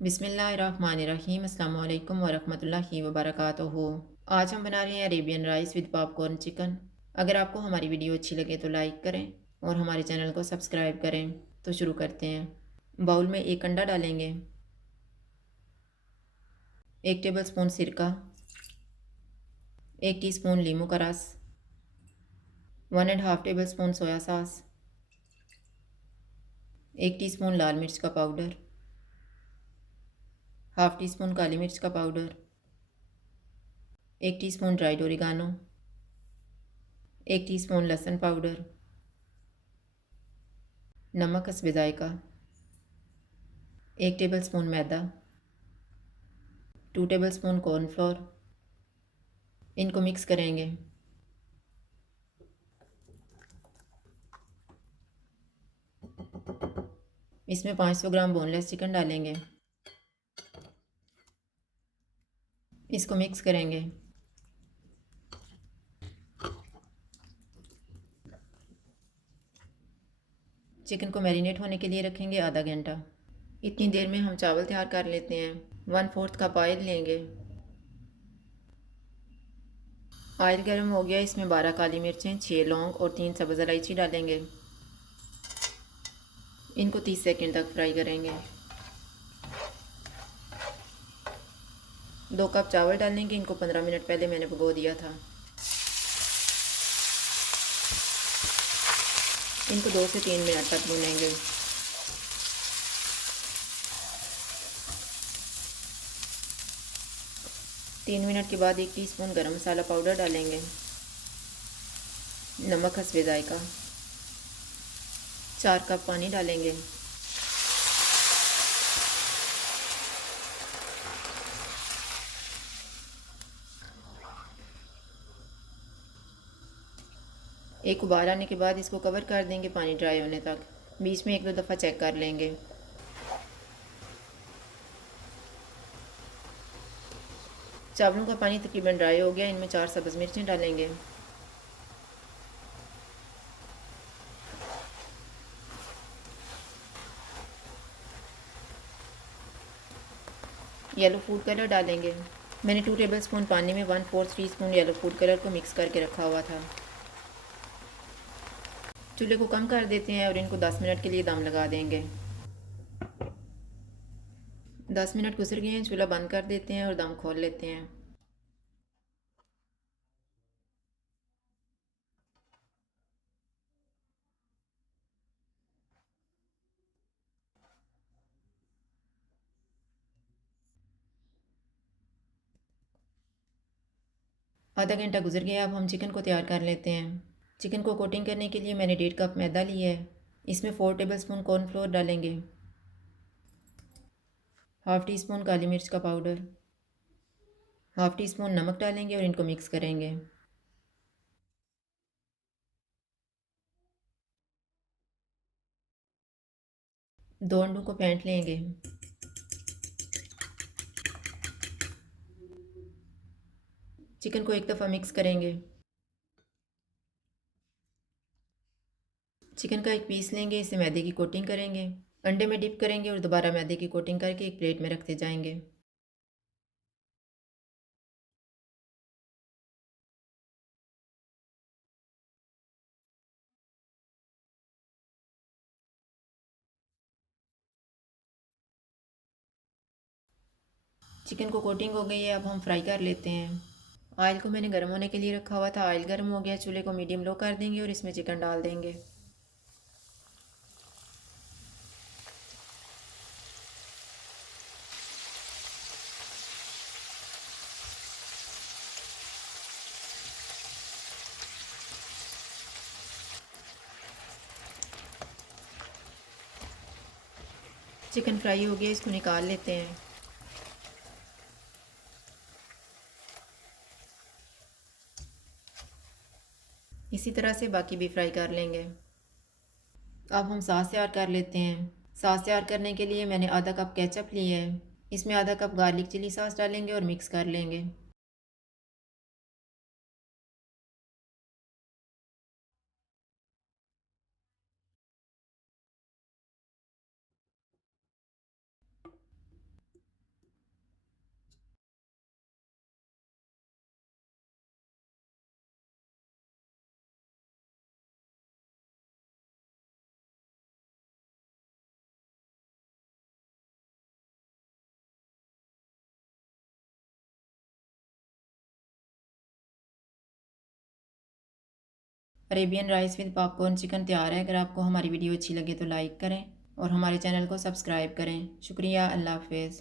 बिस्मिल्लाहिर्रहमानिर्रहीम अस्सलाम वालेकुम वरहमतुल्लाहि वबरकातुहू। आज हम बना रहे हैं Arabian rice with popcorn chicken. अगर आपको हमारी वीडियो अच्छी लगे तो लाइक करें और हमारे चैनल को सब्सक्राइब करें। तो शुरू करते हैं। बाउल में एक अंडा डालेंगे, 1 टेबलस्पून सिरका, 1 टीस्पून लीमू का रस, 1.5 टेबलस्पून सोया सॉस, 1 टीस्पून लाल मिर्च का पाउडर, हाफ़ टी स्पून काली मिर्च का powder, 1 teaspoon dried oregano, 1 teaspoon लहसुन पाउडर, नमक हस्बे जायका, 1 टेबलस्पून मैदा, 2 टेबलस्पून कॉर्नफ्लोर। इनको मिक्स करेंगे। इसमें 500 ग्राम बोनलेस चिकन डालेंगे। इसको मिक्स करेंगे। चिकन को मैरिनेट होने के लिए रखेंगे आधा घंटा। इतनी देर में हम चावल तैयार कर लेते हैं। 1/4 कप ऑयल लेंगे। ऑयल गर्म हो गया, इसमें 12 काली मिर्चें, 6 लौंग और 3 सब्ज़ इलायची डालेंगे। इनको 30 सेकंड तक फ्राई करेंगे। 2 कप चावल डालेंगे। इनको 15 मिनट पहले मैंने भिगो दिया था। इनको 2 से 3 मिनट तक भूनेंगे। तीन मिनट के बाद 1 टीस्पून गरम मसाला पाउडर डालेंगे। नमक हस्बे जायका, 4 कप पानी डालेंगे। एक उबाल आने के बाद इसको कवर कर देंगे पानी ड्राई होने तक। बीच में 1-2 दफ़ा चेक कर लेंगे। चावलों का पानी तकरीबन ड्राई हो गया। इनमें 4 सब्ज़ मिर्चें डालेंगे। येलो फूड कलर डालेंगे। मैंने 2 टेबलस्पून पानी में 1/4 टीस्पून येलो फूड कलर को मिक्स करके रखा हुआ था। चूल्हे को कम कर देते हैं और इनको 10 मिनट के लिए दम लगा देंगे। 10 मिनट गुजर गए हैं। चूल्हा बंद कर देते हैं और दम खोल लेते हैं। आधा घंटा गुजर गया। अब हम चिकन को तैयार कर लेते हैं। चिकन को कोटिंग करने के लिए मैंने 1.5 कप मैदा लिया है। इसमें 4 टेबलस्पून कॉर्नफ्लोर डालेंगे, हाफ़ टी स्पून काली मिर्च का पाउडर, हाफ़ टी स्पून नमक डालेंगे और इनको मिक्स करेंगे। दो अंडों को फेंट लेंगे। चिकन को एक दफ़ा मिक्स करेंगे। चिकन का एक पीस लेंगे, इसे मैदे की कोटिंग करेंगे, अंडे में डिप करेंगे और दोबारा मैदे की कोटिंग करके एक प्लेट में रखते जाएंगे। चिकन को कोटिंग हो गई है। अब हम फ्राई कर लेते हैं। ऑयल को मैंने गर्म होने के लिए रखा हुआ था। ऑयल गर्म हो गया। चूल्हे को मीडियम लो कर देंगे और इसमें चिकन डाल देंगे। चिकन फ्राई हो गया, इसको निकाल लेते हैं। इसी तरह से बाकी भी फ्राई कर लेंगे। अब हम सॉस तैयार कर लेते हैं। सॉस तैयार करने के लिए मैंने आधा कप केचप लिया है। इसमें आधा कप गार्लिक चिली सॉस डालेंगे और मिक्स कर लेंगे। Arabian rice with popcorn chicken तैयार है। अगर आपको हमारी वीडियो अच्छी लगे तो लाइक करें और हमारे चैनल को सब्सक्राइब करें। शुक्रिया। अल्लाह हाफ़िज़।